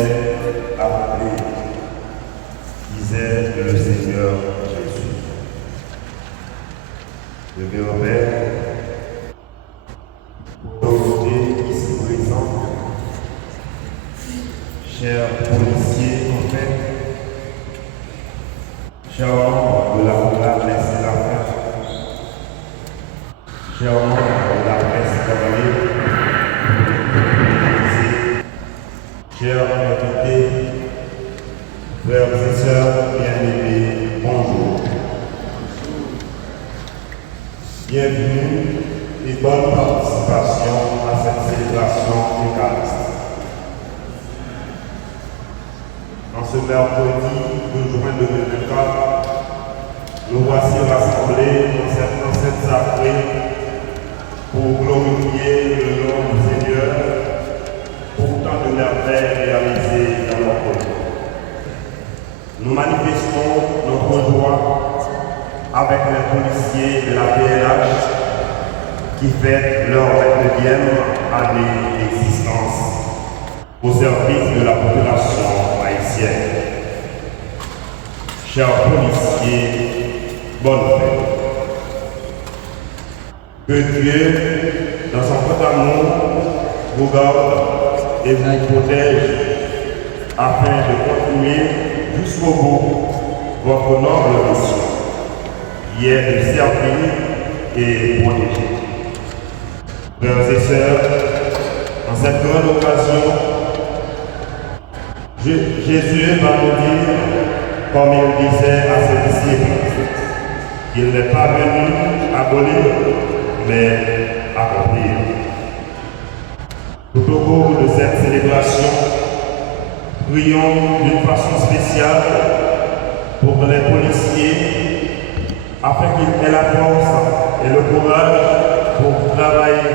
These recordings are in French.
est appelé, disait le Seigneur Jésus. Je vais au Père, l'autorité ici présente, chers policiers, en fait, chers membres de la chorale Les Séraphins, chers membres de la presse cavalée, chers invités, frères et sœurs bien-aimés, bonjour. Bienvenue et bonne participation à cette célébration eucharistique. En ce mercredi 2 juin 2024, nous voici rassemblés dans cette enceinte sacrée pour glorifier le nom du Seigneur pour tant de merveilles réalisées dans notre vie. Nous manifestons notre joie avec les policiers de la PLH qui fêtent leur 29e année d'existence au service de la population haïtienne. Chers policiers, bonne fête. Que Dieu, dans son grand amour, vous garde et vous protège afin de continuer jusqu'au bout votre noble mission, qui est de servir et protéger. Frères et sœurs, en cette grande occasion, Jésus va nous dire, comme il disait à ses disciples, qu'il n'est pas venu abolir, mais accomplir. Tout au cours de cette célébration, prions d'une façon spéciale pour les policiers, afin qu'ils aient la force et le courage pour travailler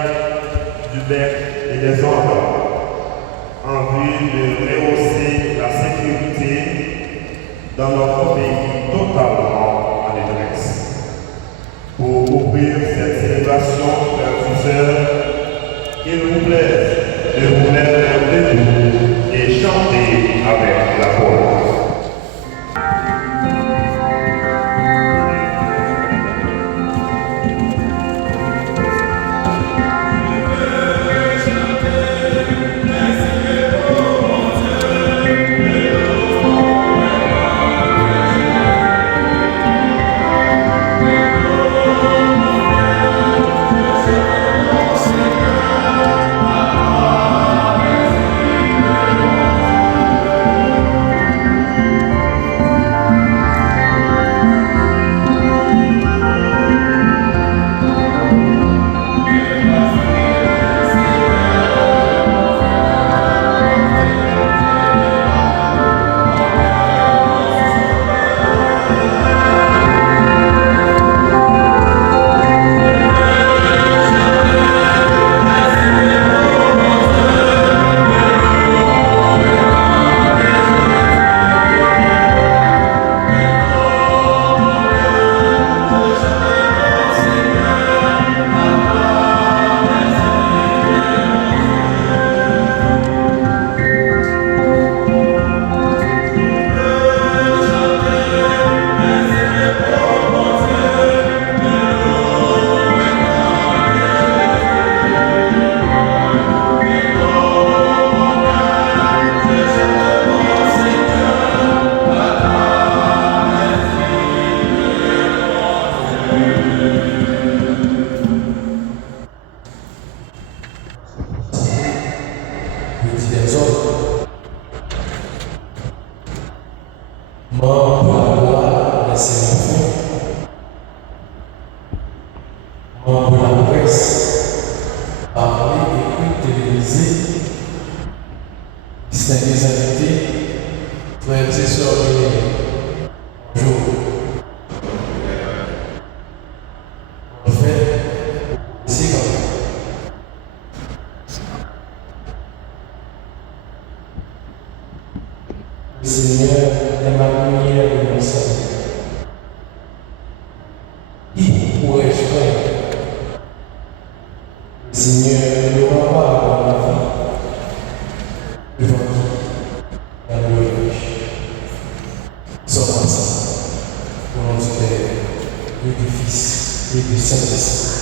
du bec et des ordres, en vue de rehausser la sécurité dans notre pays totalement en détresse. Pour ouvrir cette célébration, frères et sœurs, qu'il vous plaise de vous mettre debout et chanter avec la voix. Seigneur, ne va pas avoir la vie devant et du Saint-Esprit.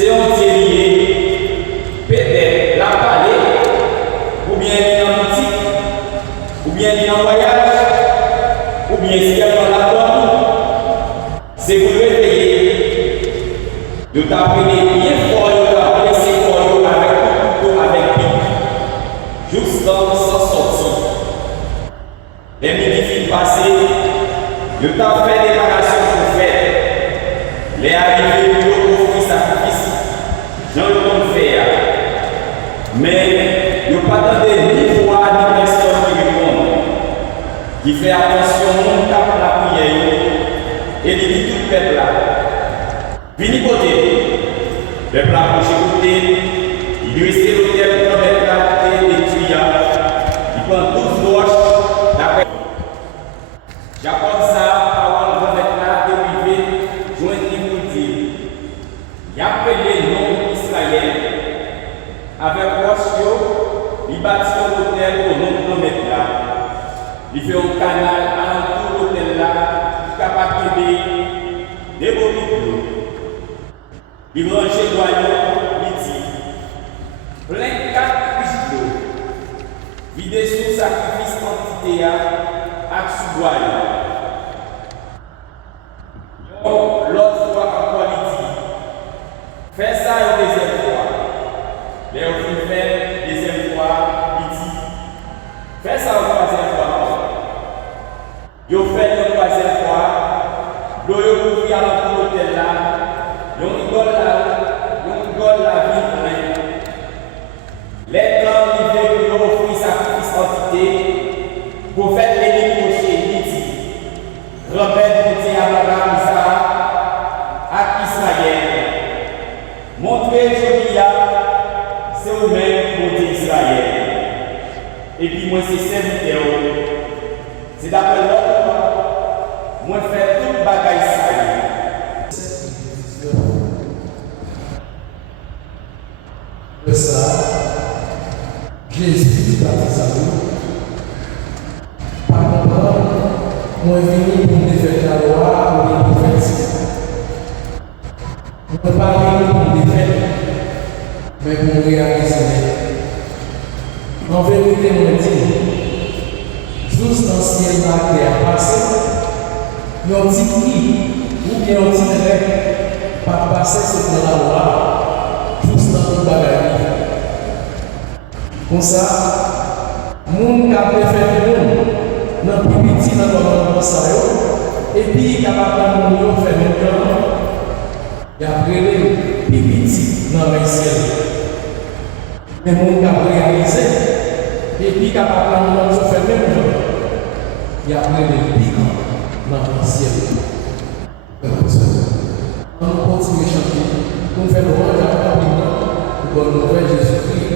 C'est un thélier, peut-être la palais, C'est pour le réveiller. Vous t'appelez bien fort, vous appelez fort avec tout couteau, avec pique. Juste dans sans sortir. Les midi fins passés, vous t'en fait des variations pour faire. Les arrivés pour offrir sacrifice. Jean le monde fait. Mais vous pas attendez ni voix ni personne qui répond. Qui fait attention, mon cap la prière. Et il dit tout le peuple là. Vini côté. Le peuple a approché côté. Il lui reste l'hôtel pour mettre la côté des tuyaux. Il prend 12 roches. D'après. J'apporte ça avant de mettre là, dérivé, joindre pour dire. Il appelé le nom d'Israël. Avec roche, il bâtit un hôtel au nom de mettre là. Il fait un canal à tout l'hôtel là. Capable de des beaux d'eau. Il range loyaux, il dit plein 4 couches d'eau. Vidé sous sacrifice quantité à sous-boyau. L'autre fois encore, il dit fais ça une deuxième fois. Les autres fait deuxième fois, il dit fais ça une troisième fois. Il fait une troisième fois. L'eau est ouverte à l'hôtel là. On rigole la vie. Les temps arrivés pour offrir sacrifice quantité. Pour faire les crochet, il dit Robert Boutier Abraham à Israël. Montrez Jobia, c'est vous-même pour Israël. Et puis moi, c'est serviteur. C'est d'après l'autre, moi, faire tout le bagage ça. De ça, Jésus baptise à nous. Par contre, moi, je venu pour défaire la loi ou les prophètes. Je ne pas venu pour défaire, mais pour réaliser. En vérité, on dit, juste dans ce ciel là qui a passé, nos petits qui, ou bien nos petits règles, pas passer sur la loi, juste dans le bagage. Comme ça, moun qui a fait le monde, dans le plus petit dans le monde, et puis capable de nous faire maintenant, il y a brûlé plus petit dans le ciel. Mais moun qui a réalisé, et puis capable de nous faire maintenant, il y a brûlé plus grand dans le ciel. On continue à chanter, on fait le roi de la bonne nouvelle Jésus-Christ.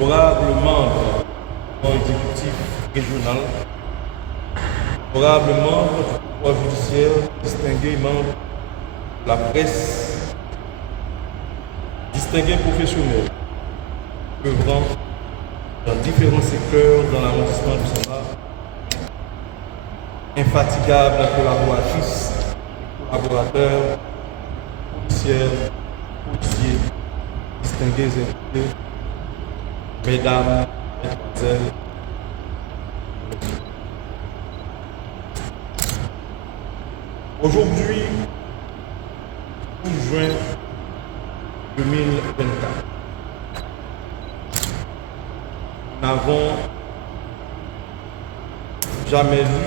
honorable membre du exécutif régional, honorable membre du corps judiciaire, distingués membres de la presse, distingués professionnels, œuvrant dans différents secteurs dans l'arrondissement du Saint-Marc, infatigables collaboratrices, collaborateurs, policières, policiers, distingués invités, mesdames, mesdemoiselles, messieurs. Aujourd'hui, 12 juin 2024, nous n'avons jamais vu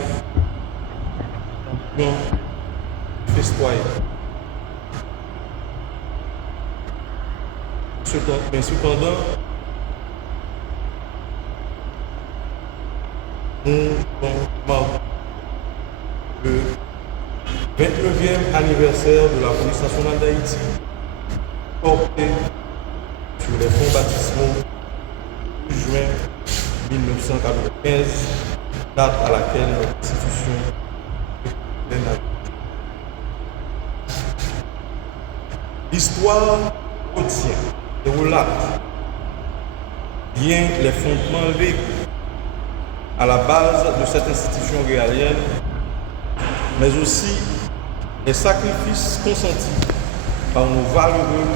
champion festoyer. Mais cependant, nous marquons le 29e anniversaire de la police nationale d'Haïti, porté sur les fonds baptismaux du juin 1995, date à laquelle notre institution est née. L'histoire retient et relate bien les fondements légaux à la base de cette institution régalienne, mais aussi les sacrifices consentis par nos valeureux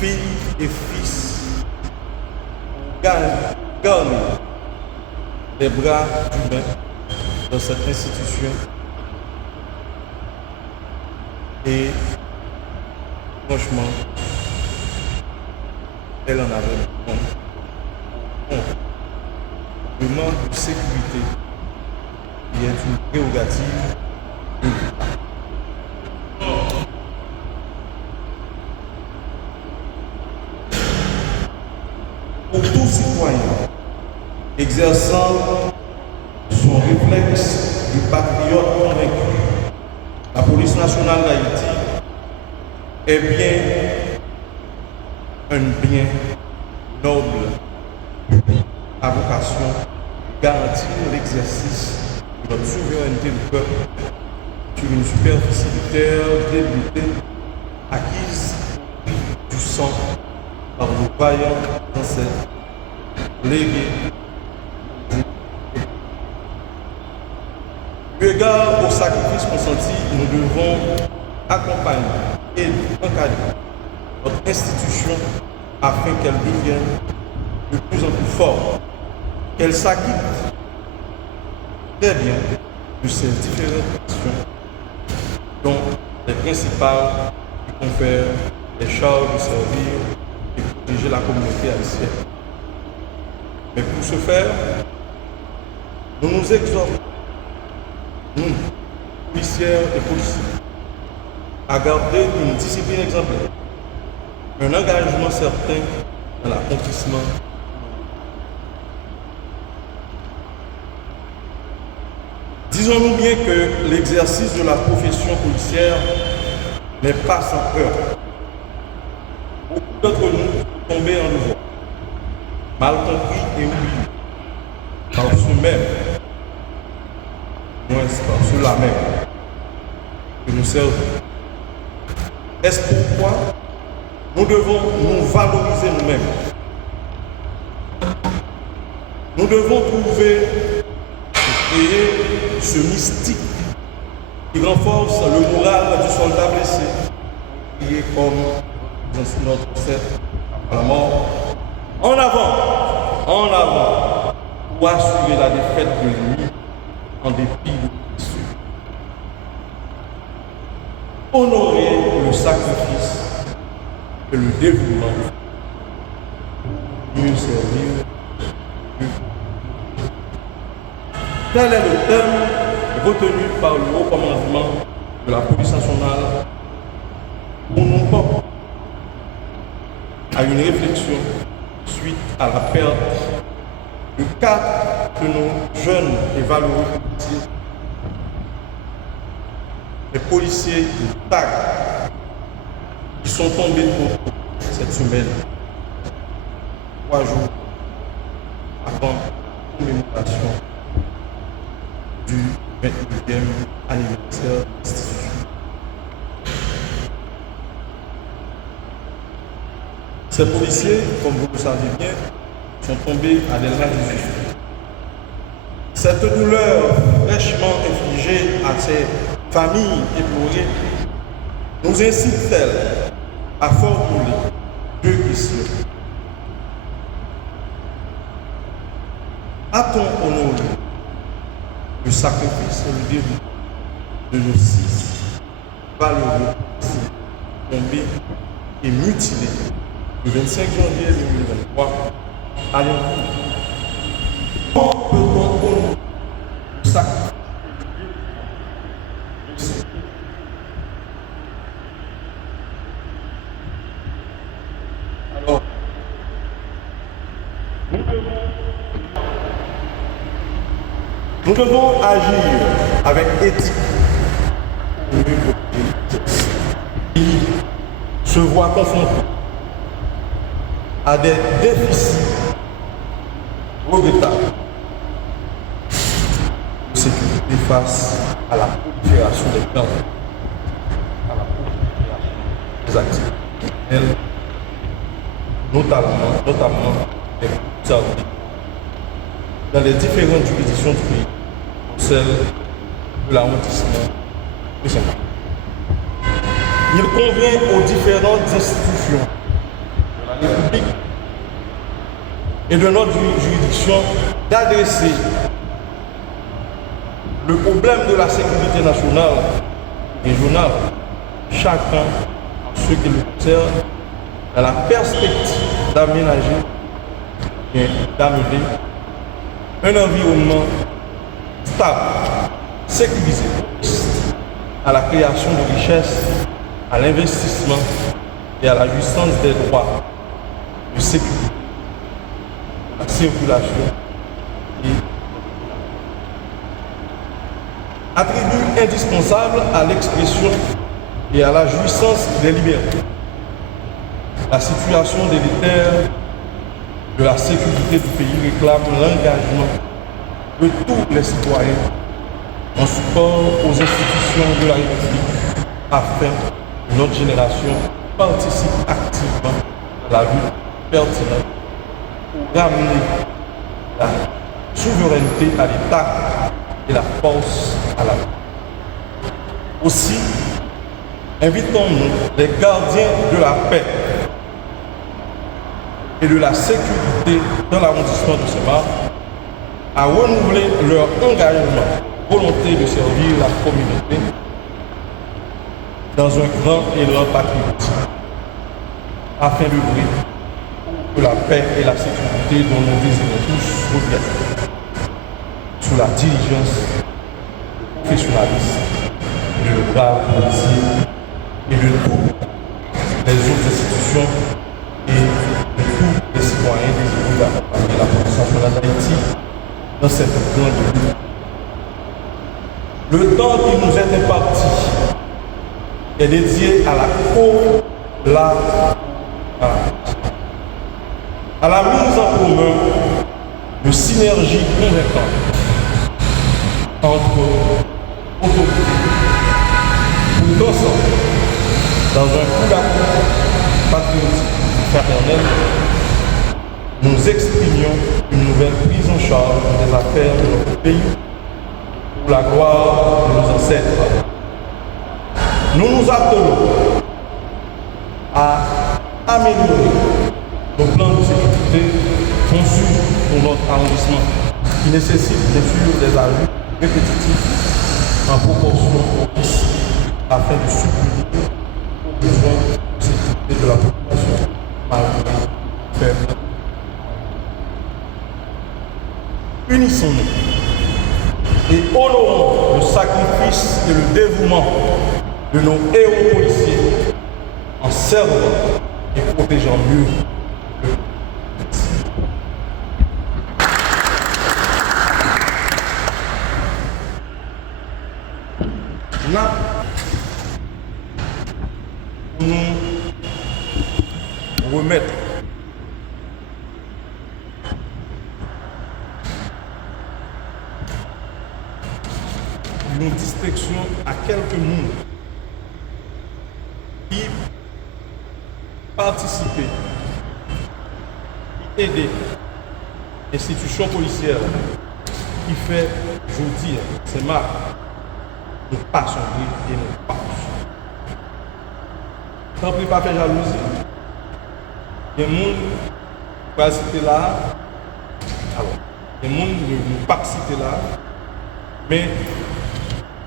filles et fils pour gagner les bras humains dans cette institution. Et franchement, elle en avait besoin. Le manque de sécurité qui est une prérogative de l'État. Pour tout citoyen exerçant son réflexe de patriote convaincu, la police nationale d'Haïti est bien un bien noble à vocation de garantir l'exercice de notre souveraineté du peuple sur une superficie de terre délimitée, acquise au prix du sang par nos vaillants ancêtres, légués. Eu égard au sacrifice consenti, nous devons accompagner et encadrer notre institution afin qu'elle devienne de plus en plus forte, qu'elle s'acquitte très bien de ces différentes missions, dont les principales qui confèrent les charges de servir et de protéger la communauté haïtienne. Mais pour ce faire, nous nous exhortons, nous, policières et policiers, à garder une discipline exemplaire, un engagement certain dans l'accomplissement. Disons-nous bien que l'exercice de la profession policière n'est pas sans heurts. Beaucoup d'entre nous sont tombés en devoir, mal compris et oubliés, par ceux même, moins par ceux-là même, que nous servons. Est-ce pourquoi nous devons nous valoriser nous-mêmes? Nous devons trouver et créer ce mystique qui renforce le moral du soldat blessé, qui est comme dans notre ancêtre à la mort. En avant, pour assurer la défaite de l'ennemi en dépit de l'issue. Honorer le sacrifice et le dévouement, mieux servir Dieu. Tel est le thème retenu par le haut commandement de la police nationale pour nous porter à une réflexion suite à la perte de 4 de nos jeunes et valeureux policiers, les policiers de TAG qui sont tombés pour cette semaine, 3 jours avant la commémoration du 29e anniversaire de l'institution. Ces policiers, comme vous le savez bien, sont tombés à des lacs de vif. Cette douleur fraîchement infligée à ces familles éplorées nous incite-t-elle à formuler deux questions. A-t-on honoré le sacrifice et le dévouement de nos 6 valeureux policiers tombés et mutilés le 25 janvier 2023 à Liancourt? Comment peut-on honorer le sacrifice? Alors, nous devons agir avec éthique qui se voit confronté à des déficits regrettables de sécurité face à la prolifération des gangs, à la prolifération des activités criminelles, notamment des groupes armés dans les différentes juridictions du pays, celle de l'arrondissement de Saint-Marc. Il convient aux différentes institutions de la République et de notre juridiction d'adresser le problème de la sécurité nationale et régionale, chacun en ce qui le concerne, dans la perspective d'aménager et d'amener un environnement stable, sécurisé, à la création de richesses, à l'investissement et à la jouissance des droits de sécurité, à la circulation et attribut indispensable à l'expression et à la jouissance des libertés. La situation délétère de la sécurité du pays réclame l'engagement de tous les citoyens en support aux institutions de la République afin que notre génération participe activement à la lutte pertinente pour ramener la souveraineté à l'État et la force à la vie. Aussi, invitons-nous les gardiens de la paix et de la sécurité dans l'arrondissement de Saint-Marc à renouveler leur engagement, volonté de servir la communauté dans un grand élan patriotique afin de briller que la paix et la sécurité dont nous désirons tous reviennent sous la diligence, le professionnalisme de nos braves policiers et de toutes les autres institutions et de tous les citoyens désireux d'accompagner la police nationale d'Haïti dans cette grande lutte. Le temps qui nous est imparti est dédié à la collaboration, à la mise en commun de synergies convaincantes entre autorités pour qu'ensemble, dans un coup d'accord patriotique fraternel, nous exprimions une nouvelle prise en charge des affaires de notre pays pour la gloire de nos ancêtres. Nous nous appelons à améliorer nos plans de sécurité conçus pour notre arrondissement, qui nécessitent bien sûr des ajouts répétitifs en proportion aux risques afin de subvenir aux besoins de sécurité de la population malgré faible. Unissons-nous et honorons le sacrifice et le dévouement de nos héros policiers en servant et protégeant mieux le pays. Là, pour nous remettre une distinction à quelques mondes qui participaient, qui aidaient l'institution policière qui fait aujourd'hui, c'est marque, nous pas sombrer et nous pas. Tant pis pas faire jalousie. Il y a des gens qui va citer là. Alors, il y a des gens qui ne pas citer là. Mais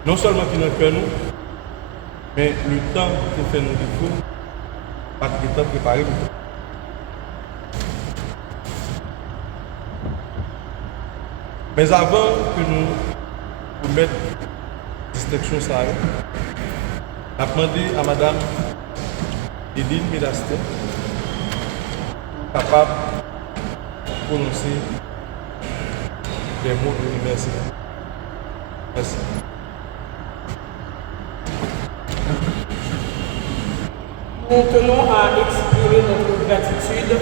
non seulement qui nous fait nous, mais le temps qui fait nous défaut, pas de temps préparé. Mais avant que nous mettions distinction ça, on a demandé à Madame Edine Médasté capable de prononcer des mots de remerciement. Merci. Nous tenons à exprimer notre gratitude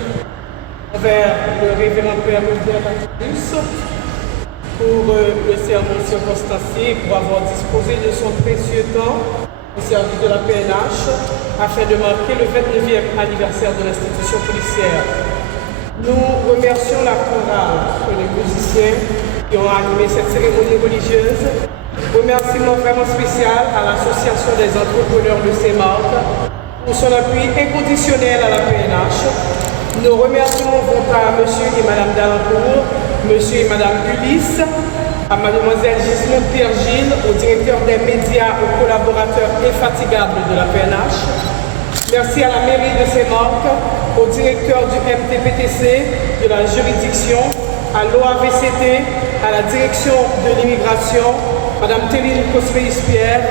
envers le révérend Père Hubert Atticus pour le sermon circonstancié et pour avoir disposé de son précieux temps au service de la PNH afin de marquer le 29e anniversaire de l'institution policière. Nous remercions la chorale et les musiciens qui ont animé cette cérémonie religieuse. Remerciement vraiment spécial à l'Association des entrepreneurs de Saint-Marc pour son appui inconditionnel à la PNH. Nos remerciements vont à M. et Mme Dalancourt, M. et Mme Ulysse, à Mlle Gisèle Pierre-Gilles, au directeur des médias, aux collaborateurs infatigables de la PNH. Merci à la mairie de Saint-Marc, au directeur du MTPTC, de la juridiction, à l'OAVCT, à la direction de l'immigration, Mme Téline Cosféis-Pierre.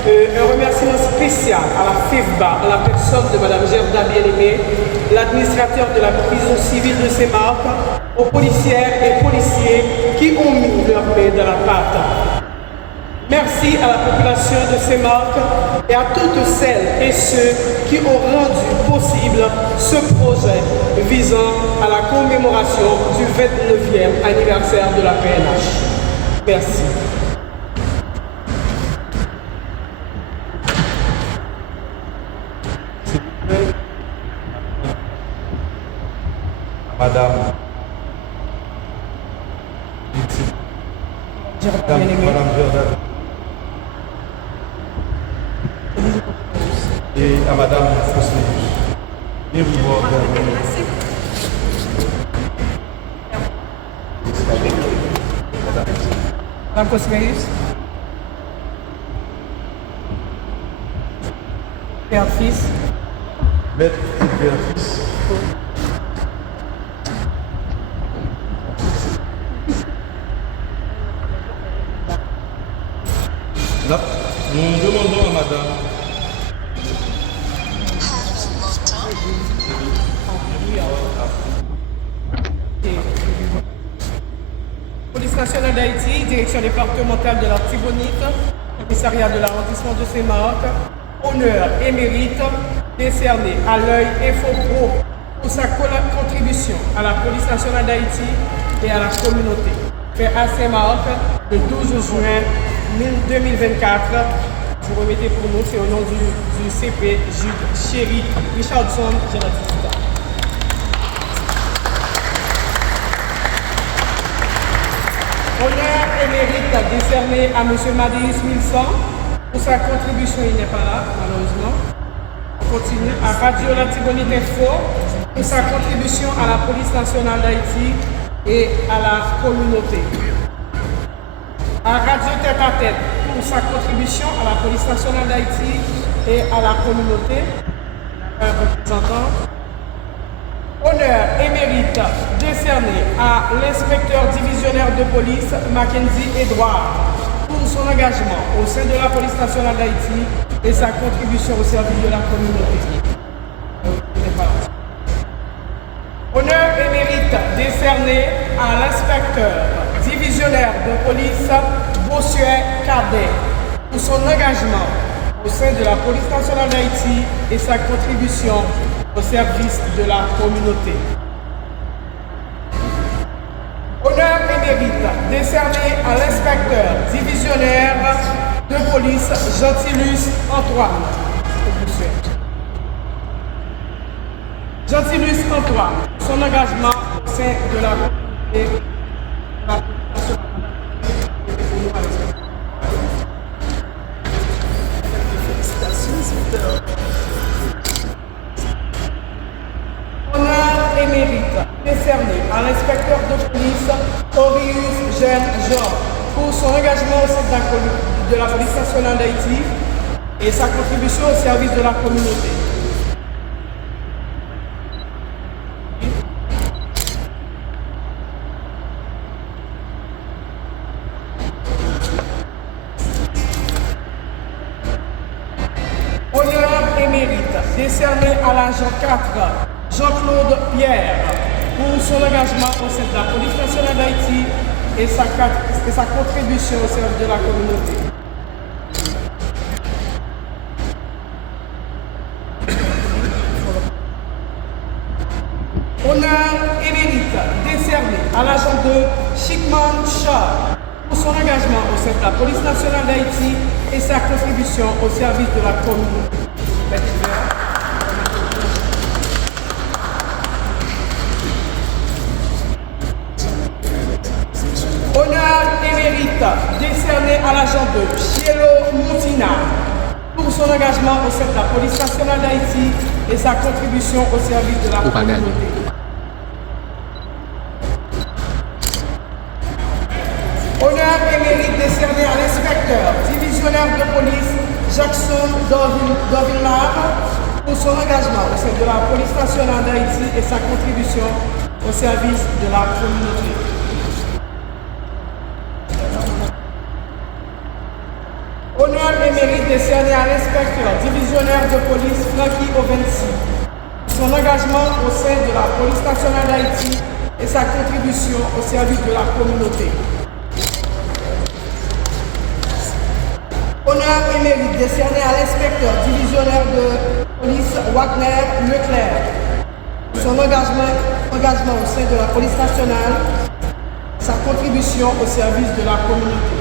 Un remerciement spécial à la FIFBA, à la personne de Mme Gerda Bien-Aimée, l'administrateur de la prison civile de Saint-Marc, aux policières et policiers qui ont mis leur main dans la pâte. Merci à la population de Saint-Marc et à toutes celles et ceux qui ont rendu possible ce projet visant à la commémoration du 29e anniversaire de la PNH. Merci. Madame Gerda et à Madame Fosney. Viens vous voir. Madame Cosféis. Père-fils. Maître et père-fils. Nous demandons à Madame Police nationale d'Haïti, direction départementale de l'Artibonite, commissariat de l'arrondissement de Saint-Marc, honneur et mérite décerné à l'œil Infopro pour sa contribution à la police nationale d'Haïti et à la communauté. Fait à Saint-Marc le 12 juin 2024. Vous remettez pour nous, c'est au nom du CP Jude Chéri Richardson, Génétique. Honneur et mérite décerné à M. Madéus Milsan pour sa contribution, il n'est pas là, malheureusement. On continue à Radio Latibonite Info pour sa contribution à la police nationale d'Haïti et à la communauté. À Radio Tête à Tête pour sa contribution à la police nationale d'Haïti et à la communauté. Un représentant. Honneur et mérite décerné à l'inspecteur divisionnaire de police Mackenzie Edouard pour son engagement au sein de la police nationale d'Haïti et sa contribution au service de la communauté. Honneur et mérite décerné à l'inspecteur divisionnaire de police Bossuet Cadet pour son engagement au sein de la police nationale d'Haïti et sa contribution au service de la communauté. Honneur et mérite décerné à l'inspecteur divisionnaire de police Gentilus Antoine. Gentilus Antoine, son engagement au sein de la communauté. Honneur et mérite décerné à l'inspecteur de police Orius Jean Jean pour son engagement au sein de la police nationale d'Haïti et sa contribution au service de la communauté. Honneur et mérite décerné à l'agent 4 Jean-Claude Pierre pour son engagement au sein de la police nationale d'Haïti et sa contribution au service de la communauté. Honneur et mérite décerné à l'agent 2 Chikman Shah pour son engagement au sein de la police nationale d'Haïti et sa contribution au service de la communauté. Honneur et mérite décerné à l'agent 2 Chielo Montina pour son engagement au sein de la police nationale d'Haïti et sa contribution au service de la communauté. Honneur et mérite décerné à l'inspecteur divisionnaire de police Jackson Dorvillar pour son engagement au sein de la police nationale d'Haïti et sa contribution au service de la communauté. Honneur et mérite décerné à l'inspecteur divisionnaire de police Frankie Ovensi pour son engagement au sein de la police nationale d'Haïti et sa contribution au service de la communauté. Honneur et mérite décerné à l'inspecteur divisionnaire de police Wagner Leclerc pour son engagement au sein de la police nationale, sa contribution au service de la communauté.